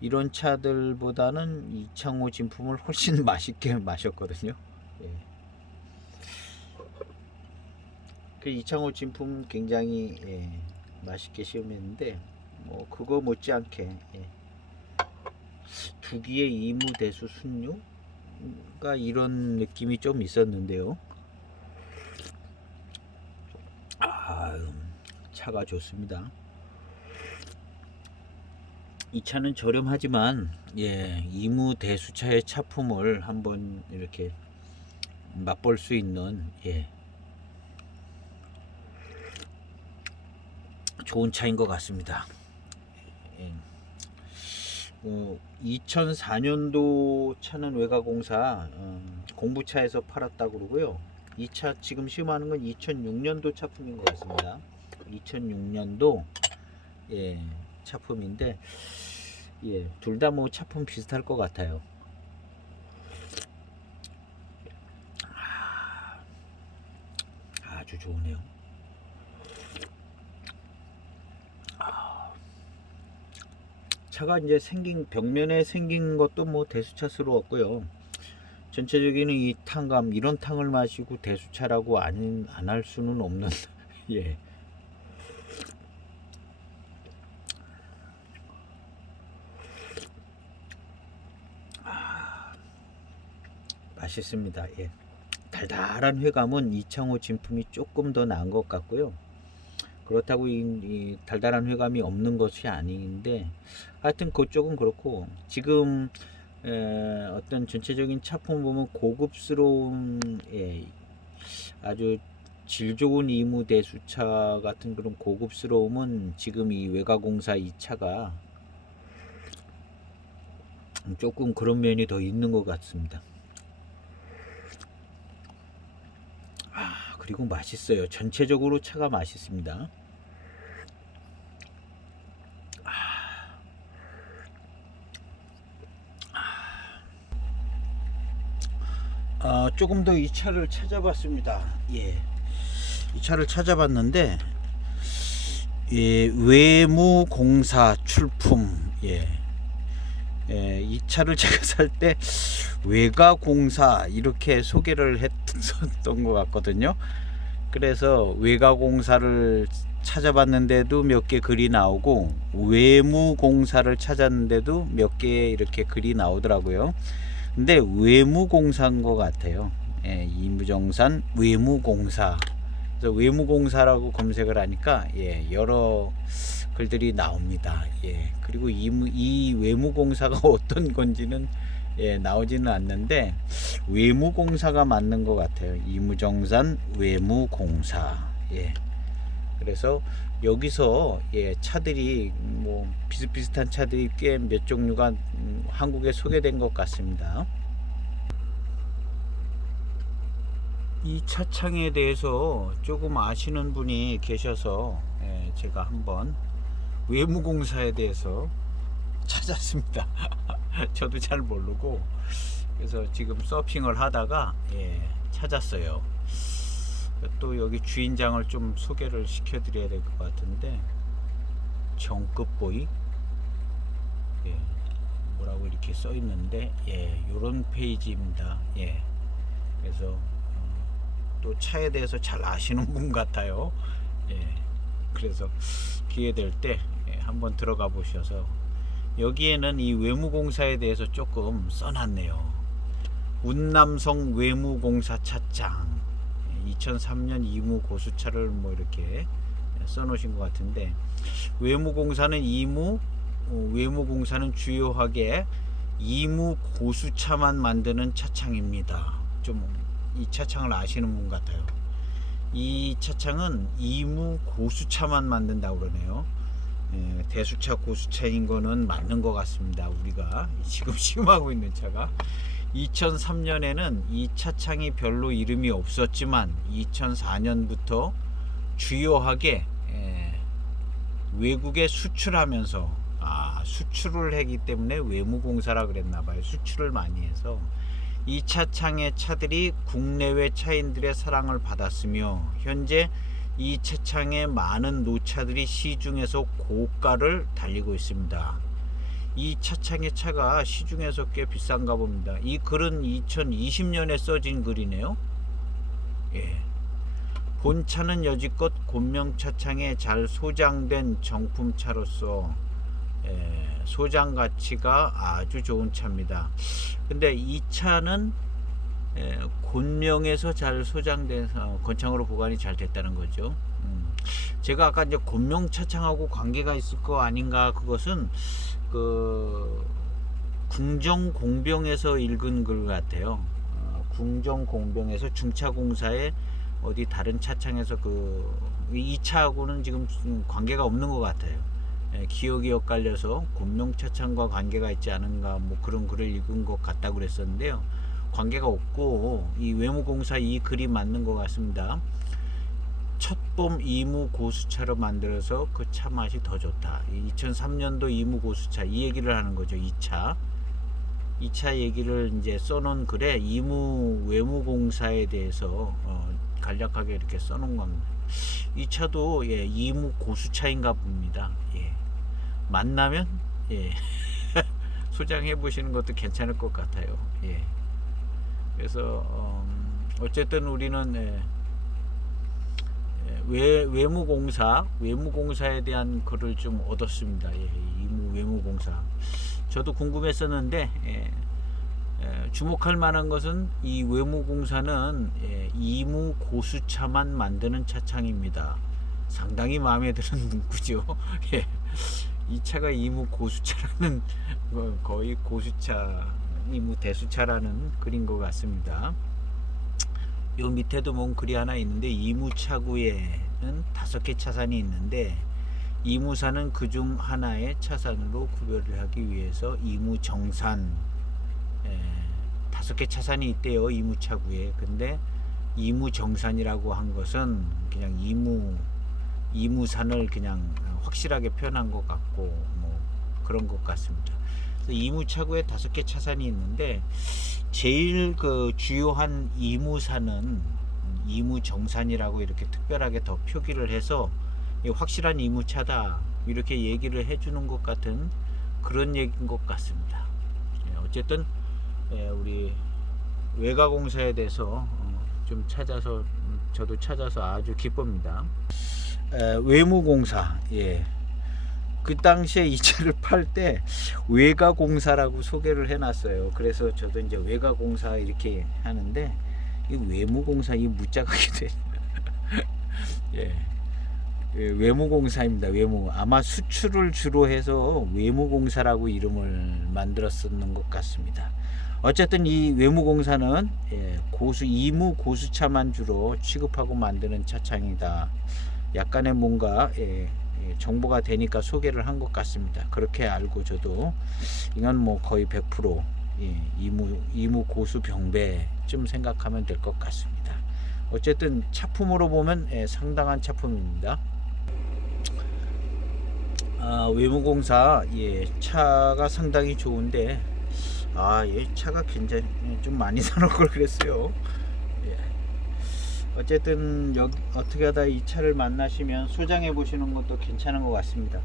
이런 차들보다는 이창호 진품을 훨씬 맛있게 마셨거든요. 예. 그 이창호 진품 굉장히 맛있게 시음했는데 뭐 그거 못지않게 두기의 이무 대수 순료가 이런 느낌이 좀 있었는데요. 차가 좋습니다. 이 차는 저렴하지만 이무 대수차의 차품을 한번 이렇게 맛볼 수 있는 좋은 차인 것 같습니다. 2004년도 차는 외가공사 공부차에서 팔았다고 그러고요. 이 차 지금 시음하는 건 2006년도 차품인 것 같습니다. 2006년도 차품인데 둘 다 뭐 차품 비슷할 것 같아요. 아주 좋으네요. 차가 이제 벽면에 생긴 것도 뭐 대수차스러웠고요. 전체적인 이 탕감, 이런 탕을 마시고 대수차라고 안 할 수는 없는 예. 맛있습니다. 예. 달달한 회감은 이창호 진품이 조금 더 나은 것 같고요. 그렇다고 이 달달한 회감이 없는 것이 아닌데 하여튼 그쪽은 그렇고 지금 어떤 전체적인 차품 보면 고급스러운 아주 질 좋은 이무 대수차 같은 그런 고급스러움은 지금 이 외가공사 이 차가 조금 그런 면이 더 있는 것 같습니다. 그리고 맛있어요. 전체적으로 차가 맛있습니다. 조금 더 이 차를 찾아봤습니다. 이 차를 찾아봤는데 외무공사 출품 이 차를 제가 살 때 외가공사 이렇게 소개를 했었던 것 같거든요. 그래서 외가공사를 찾아봤는데도 몇 개 글이 나오고 외무공사를 찾았는데도 몇 개 이렇게 글이 나오더라고요. 근데 외무공사인 것 같아요. 이무정산 외무공사. 그래서 외무공사라고 검색을 하니까 여러 글들이 나옵니다. 그리고 이 외무공사가 어떤 건지는 나오지는 않는데 외무공사가 맞는 것 같아요. 이무정산 외무공사. 그래서 여기서 차들이 뭐 비슷비슷한 차들이 꽤 몇 종류가 한국에 소개된 것 같습니다. 이 차창에 대해서 조금 아시는 분이 계셔서 제가 한번 외무공사에 대해서 찾았습니다. 저도 잘 모르고 그래서 지금 서핑을 하다가 찾았어요. 또 여기 주인장을 좀 소개를 시켜드려야 될 것 같은데 정급보이 뭐라고 이렇게 써 있는데 요런 페이지입니다. 그래서 또 차에 대해서 잘 아시는 분 같아요. 그래서 기회 될 때 한번 들어가 보셔서 여기에는 이 외무공사에 대해서 조금 써놨네요. 운남성 외무공사 차창 2003년 이무 고수차를 뭐 이렇게 써놓으신 것 같은데, 외무공사는 주요하게 이무 고수차만 만드는 차창입니다. 좀 이 차창을 아시는 분 같아요. 이 차창은 이무 고수차만 만든다고 그러네요. 대수차 고수차인 거는 맞는 것 같습니다. 우리가 지금 시음하고 있는 차가 2003년에는 이 차창이 별로 이름이 없었지만 2004년부터 주요하게 외국에 수출하면서 수출을 하기 때문에 외무공사라 그랬나봐요. 수출을 많이 해서 이 차창의 차들이 국내외 차인들의 사랑을 받았으며, 현재 이 차창의 많은 노차들이 시중에서 고가를 달리고 있습니다. 이 차창의 차가 시중에서 꽤 비싼가 봅니다. 이 글은 2020년에 써진 글이네요. 본차는 여지껏 곤명차창에 잘 소장된 정품차로서 소장 가치가 아주 좋은 차입니다. 근데 이 차는 곤명에서 잘 소장돼서 건창으로 보관이 잘 됐다는 거죠. 제가 아까 이제 곤명 차창하고 관계가 있을 거 아닌가, 그것은 그 궁정공병에서 읽은 글 같아요. 궁정공병에서 중차공사에 어디 다른 차창에서 이 차하고는 지금 관계가 없는 것 같아요. 기억이 엇갈려서 곤명차창과 관계가 있지 않은가, 뭐 그런 글을 읽은 것 같다고 그랬었는데요. 관계가 없고 이 외무공사 이 글이 맞는 것 같습니다. 첫봄 이무 고수차로 만들어서 그 차 맛이 더 좋다. 2003년도 이무 고수차 이 얘기를 하는 거죠. 이 차 얘기를 이제 써놓은 글에 이무 외무공사에 대해서 간략하게 이렇게 써놓은 겁니다. 이 차도 이무 고수차인가 봅니다. 만나면 소장해 보시는 것도 괜찮을 것 같아요. 그래서 어쨌든 우리는 외무공사에 대한 글을 좀 얻었습니다. 이무 외무공사. 저도 궁금했었는데 주목할 만한 것은 이 외무공사는 이무 고수차만 만드는 차창입니다. 상당히 마음에 드는 문구죠. 이 차가 이무 고수차라는, 거의 고수차, 이무 대수차라는 글인 것 같습니다. 요 밑에도 뭔 글이 하나 있는데, 이무 차구에는 5개 차산이 있는데 이무사는 그중 하나의 차산으로 구별을 하기 위해서 이무 정산, 5개 차산이 있대요, 이무차구에. 근데 이무정산이라고 한 것은 그냥 이무산을 그냥 확실하게 표현한 것 같고, 뭐 그런 것 같습니다. 그래서 이무차구에 5개 차산이 있는데 제일 주요한 이무산은 이무정산이라고 이렇게 특별하게 더 표기를 해서 확실한 이무차다 이렇게 얘기를 해주는 것 같은 그런 얘기인 것 같습니다. 어쨌든 우리 외가공사에 대해서 좀 저도 찾아서 아주 기쁩니다. 외무공사, 그 당시에 이 차를 팔 때 외가공사라고 소개를 해놨어요. 그래서 저도 이제 외가공사 이렇게 하는데, 이 외무공사 이 무자가 돼. 외무공사입니다. 아마 수출을 주로 해서 외무공사라고 이름을 만들었었는 것 같습니다. 어쨌든 이 외무공사는 이무 고수차만 주로 취급하고 만드는 차창이다. 약간의 뭔가 정보가 되니까 소개를 한 것 같습니다. 그렇게 알고 저도 이건 뭐 거의 100% 이무 고수 병배쯤 생각하면 될 것 같습니다. 어쨌든 차품으로 보면 상당한 차품입니다. 외무공사 차가 상당히 좋은데, 차가 굉장히 좀 많이 사놓은 걸 그랬어요. 어쨌든 어떻게 하다 이 차를 만나시면 소장해 보시는 것도 괜찮은 것 같습니다.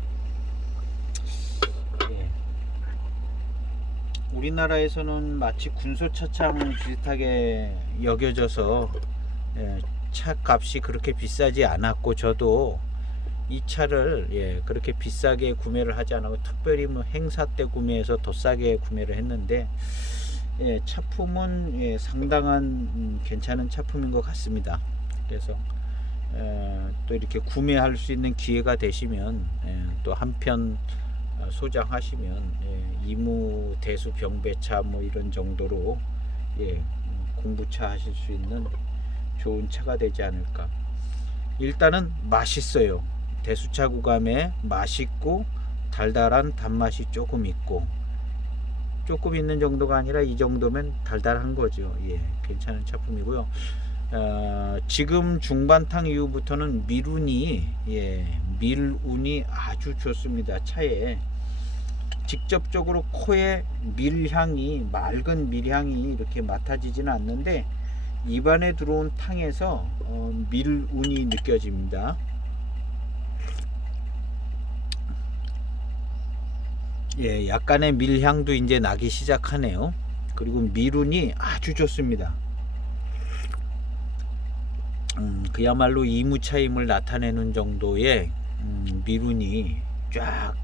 우리나라에서는 마치 군소차창 비슷하게 여겨져서 차 값이 그렇게 비싸지 않았고, 저도 이 차를 그렇게 비싸게 구매를 하지 않고 특별히 뭐 행사 때 구매해서 더 싸게 구매를 했는데 차품은 상당한 괜찮은 차품인 것 같습니다. 그래서 또 이렇게 구매할 수 있는 기회가 되시면 또 한편 소장하시면 이무 대수 병배차 뭐 이런 정도로 공부차 하실 수 있는 좋은 차가 되지 않을까. 일단은 맛있어요. 대수차 구감에 맛있고 달달한 단맛이 조금 있고, 조금 있는 정도가 아니라 이 정도면 달달한 거죠. 괜찮은 차품이고요. 지금 중반탕 이후부터는 밀운이 아주 좋습니다. 차에 직접적으로 코에 밀향이, 맑은 밀향이 이렇게 맡아지지는 않는데 입안에 들어온 탕에서 밀운이 느껴집니다. 약간의 밀향도 이제 나기 시작하네요. 그리고 밀운이 아주 좋습니다. 그야말로 이무차임을 나타내는 정도의 밀운이 쫙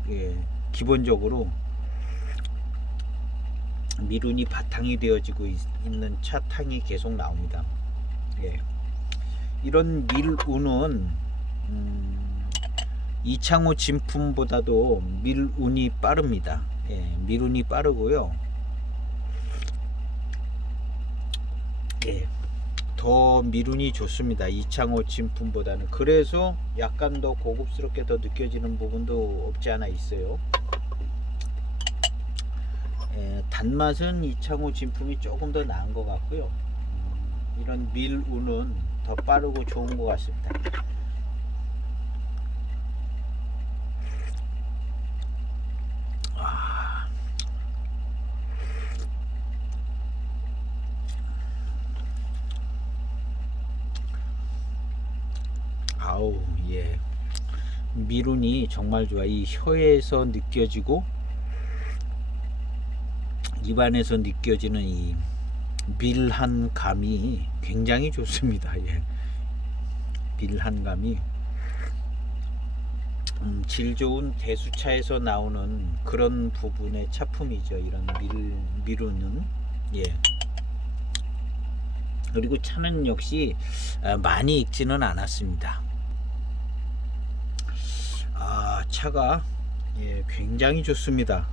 기본적으로 밀운이 바탕이 되어지고 있는 차탕이 계속 나옵니다. 이런 밀운은 이창호 진품보다도 밀운이 빠릅니다. 밀운이 빠르고요. 더 밀운이 좋습니다. 이창호 진품보다는. 그래서 약간 더 고급스럽게 더 느껴지는 부분도 없지 않아 있어요. 단맛은 이창호 진품이 조금 더 나은 것 같고요. 이런 밀운은 더 빠르고 좋은 것 같습니다. 아우, 밀운이 정말 좋아. 이 혀에서 느껴지고 입안에서 느껴지는 이 밀한 감이 굉장히 좋습니다. 밀한 감이 질 좋은 대수차에서 나오는 그런 부분의 차품이죠. 이런 밀운은. 그리고 차는 역시 많이 익지는 않았습니다. 차가 굉장히 좋습니다.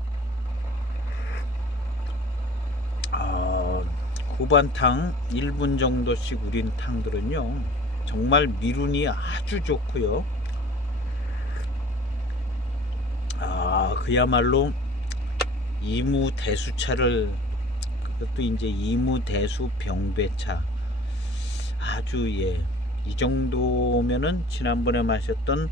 후반탕 1분 정도씩 우린 탕들은요 정말 밀운이 아주 좋고요. 그야말로 이무 대수차를, 그것도 이제 이무 대수 병배차, 아주 이 정도면은 지난번에 마셨던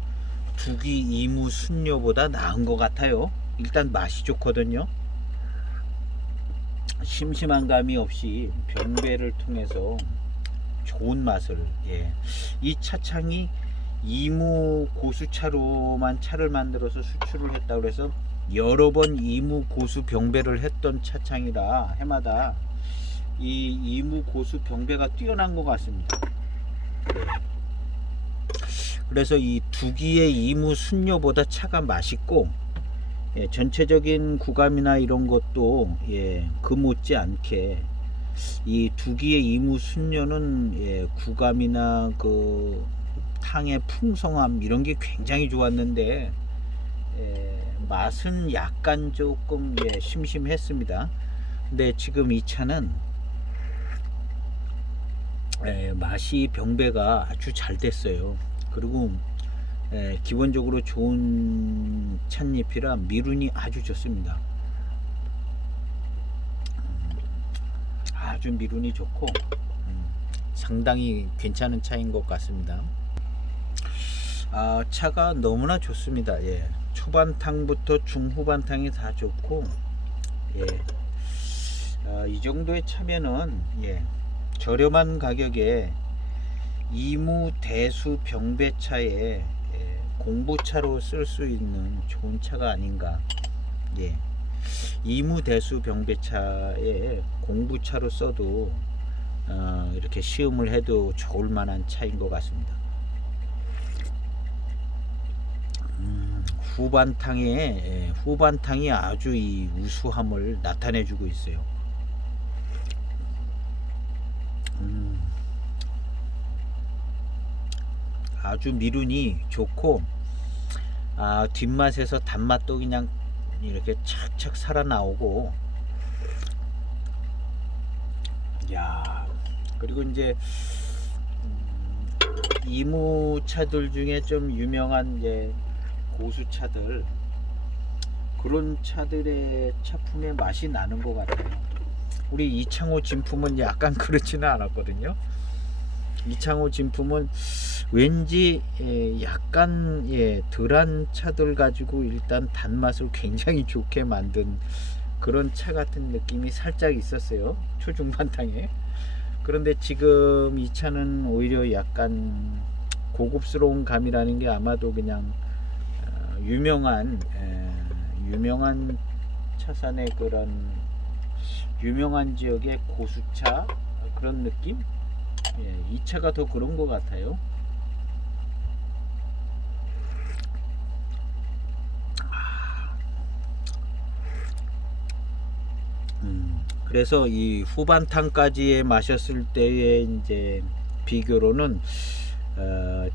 두기 이무 순녀보다 나은 것 같아요. 일단 맛이 좋거든요. 심심한 감이 없이 병배를 통해서 좋은 맛을, 이 차창이 이무 고수차로만 차를 만들어서 수출을 했다고 해서 여러 번 이무 고수 병배를 했던 차창이라 해마다 이 이무 고수 병배가 뛰어난 것 같습니다. 그래서 이 두기의 이무 순녀보다 차가 맛있고, 전체적인 구감이나 이런 것도 그 못지않게 이 두기의 이무 순녀는 구감이나 그 탕의 풍성함 이런 게 굉장히 좋았는데 맛은 약간 조금 심심했습니다. 근데 지금 이 차는 맛이 병배가 아주 잘 됐어요. 그리고 기본적으로 좋은 찻잎이라 밀운이 아주 좋습니다. 아주 밀운이 좋고 상당히 괜찮은 차인 것 같습니다. 차가 너무나 좋습니다. 초반탕부터 중후반탕이 다 좋고, 이 정도의 차면은 저렴한 가격에 이무 대수 병배차에 공부차로 쓸 수 있는 좋은 차가 아닌가. 이무 대수 병배차에 공부차로 써도 이렇게 시음을 해도 좋을 만한 차인 것 같습니다. 후반탕이 아주 이 우수함을 나타내주고 있어요. 아주 미륜이 좋고, 뒷맛에서 단맛도 그냥 이렇게 착착 살아나오고, 야, 그리고 이제 이무차들 중에 좀 유명한 이제 고수차들, 그런 차들의 차품의 맛이 나는 것 같아요. 우리 이창호 진품은 약간 그렇지는 않았거든요. 이창호 진품은 왠지 약간 덜한 차들 가지고 일단 단맛을 굉장히 좋게 만든 그런 차 같은 느낌이 살짝 있었어요, 초중반탕에. 그런데 지금 이 차는 오히려 약간 고급스러운 감이라는 게 아마도 그냥 유명한 차산의 그런 유명한 지역의 고수차 그런 느낌? 이 차가 더 그런 것 같아요. 그래서 이 후반탕까지 마셨을 때의 이제 비교로는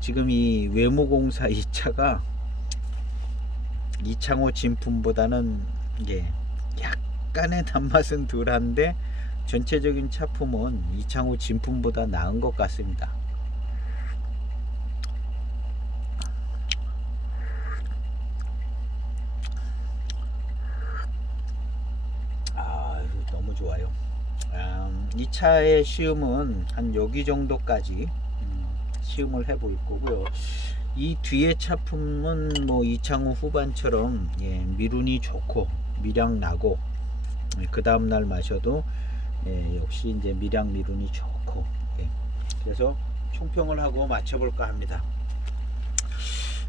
지금 이 외무공사 이 차가 이창호 진품보다는 약간의 단맛은 덜한데 전체적인 차품은 이창호 진품보다 나은 것 같습니다. 너무 좋아요. 이 차의 시음은 한 여기 정도까지 시음을 해볼 거고요. 이 뒤에 차품은 뭐 이창호 후반처럼 미륜이 좋고 미량 나고, 그 다음날 마셔도 역시 이제 미량 미륜이 좋고, 그래서 총평을 하고 맞춰볼까 합니다.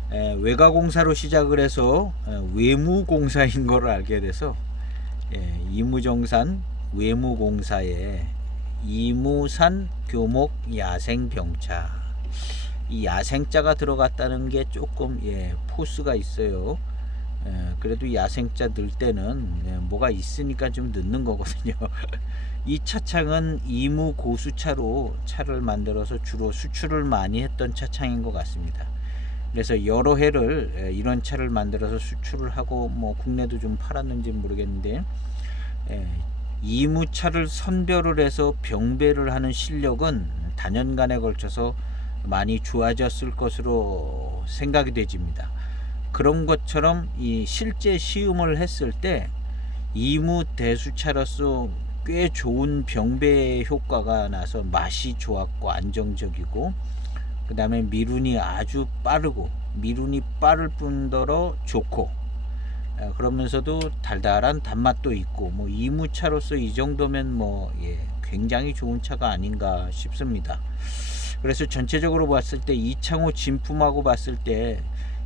외가공사로 시작을 해서 외무공사인 걸 알게 돼서 이무정산 외무공사에 이무산 교목 야생병차, 이 야생자가 들어갔다는 게 조금 포스가 있어요. 그래도 야생자 넣을 때는 뭐가 있으니까 좀 넣는 거거든요. 이 차창은 이무 고수차로 차를 만들어서 주로 수출을 많이 했던 차창인 것 같습니다. 그래서 여러 해를 이런 차를 만들어서 수출을 하고 뭐 국내도 좀 팔았는지 모르겠는데, 이무차를 선별을 해서 병배를 하는 실력은 단연간에 걸쳐서 많이 좋아졌을 것으로 생각이 되집니다. 그런 것처럼 이 실제 시음을 했을 때 이무 대수차로서 꽤 좋은 병배 효과가 나서 맛이 좋았고 안정적이고, 그 다음에 미륜이 아주 빠르고 미륜이 빠를 뿐더러 좋고, 그러면서도 달달한 단맛도 있고, 뭐 이무차로서 이 정도면 굉장히 좋은 차가 아닌가 싶습니다. 그래서 전체적으로 봤을 때 이창호 진품하고 봤을 때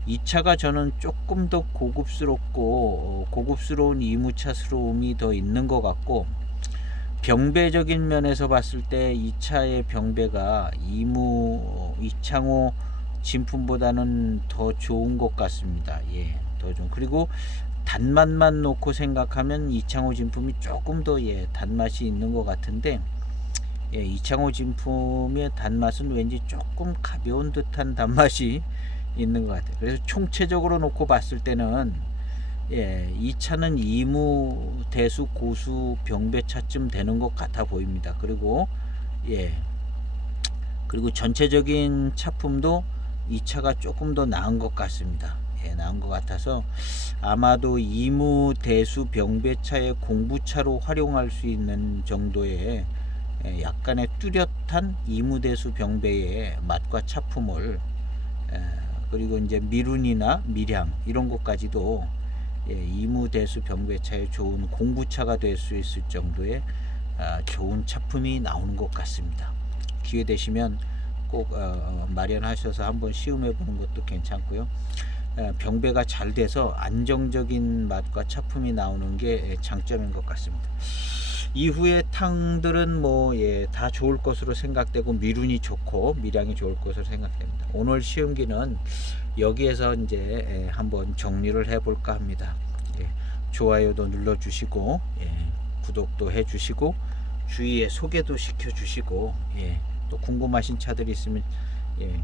이 차가 저는 조금 더 고급스럽고 고급스러운 이무차스러움이 더 있는 것 같고, 병배적인 면에서 봤을 때 이 차의 병배가 이창호 진품보다는 더 좋은 것 같습니다. 더 좀. 그리고 단맛만 놓고 생각하면 이창호 진품이 조금 더 단맛이 있는 것 같은데, 이창호 진품의 단맛은 왠지 조금 가벼운 듯한 단맛이 있는 것 같아요. 그래서 총체적으로 놓고 봤을 때는 이 차는 이무 대수 고수 병배차쯤 되는 것 같아 보입니다. 그리고 전체적인 차품도 이 차가 조금 더 나은 것 같습니다. 나은 것 같아서 아마도 이무 대수 병배차의 공부차로 활용할 수 있는 정도의 약간의 뚜렷한 이무 대수 병배의 맛과 차품을, 그리고 이제 미륜이나 미량 이런 것까지도 이무 대수 병배차의 좋은 공부차가 될 수 있을 정도의 좋은 차품이 나오는 것 같습니다. 기회 되시면 꼭 마련하셔서 한번 시음해 보는 것도 괜찮고요. 병배가 잘 돼서 안정적인 맛과 차품이 나오는 게 장점인 것 같습니다. 이후의 탕들은 뭐 예, 다 좋을 것으로 생각되고 미륜이 좋고 미량이 좋을 것으로 생각됩니다. 오늘 시음기는 여기에서 이제 한번 정리를 해볼까 합니다. 예, 좋아요도 눌러주시고 예, 구독도 해주시고 주위에 소개도 시켜주시고 예, 또 궁금하신 차들이 있으면 예,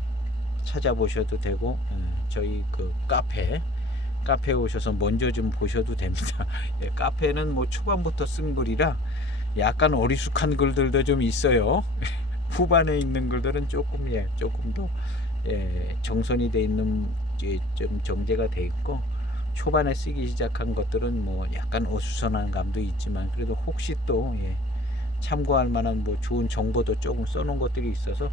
찾아보셔도 되고 저희 그 카페에 오셔서 먼저 좀 보셔도 됩니다. 예, 카페는 뭐 초반부터 쓴 글이라 약간 어리숙한 글들도 좀 있어요. 후반에 있는 글들은 조금 조금 더 정선이 돼 있는 좀 정제가 돼 있고 초반에 쓰기 시작한 것들은 뭐 약간 어수선한 감도 있지만 그래도 혹시 또 참고할 만한 뭐 좋은 정보도 조금 써놓은 것들이 있어서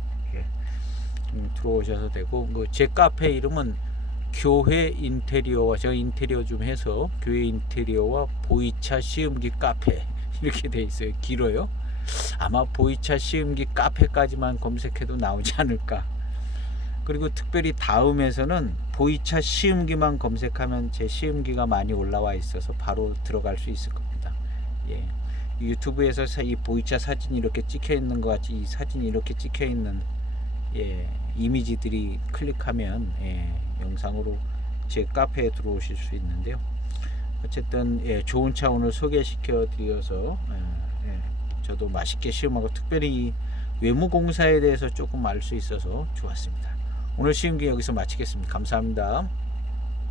들어오셔도 되고 제 카페 이름은 교회 인테리어와 저 인테리어 좀 해서 교회 인테리어와 보이차 시음기 카페 이렇게 돼 있어요. 길어요. 아마 보이차 시음기 카페까지만 검색해도 나오지 않을까. 그리고 특별히 다음에서는 보이차 시음기만 검색하면 제 시음기가 많이 올라와 있어서 바로 들어갈 수 있을 겁니다. 예. 유튜브에서 이 보이차 사진이 이렇게 찍혀 있는 것 같이 이 사진이 이렇게 찍혀 있는 이미지들이 클릭하면 영상으로 제 카페에 들어오실 수 있는데요. 어쨌든 좋은 차 오늘 소개시켜 드려서 저도 맛있게 시음하고 특별히 외무 공사에 대해서 조금 알 수 있어서 좋았습니다. 오늘 시음기 여기서 마치겠습니다. 감사합니다.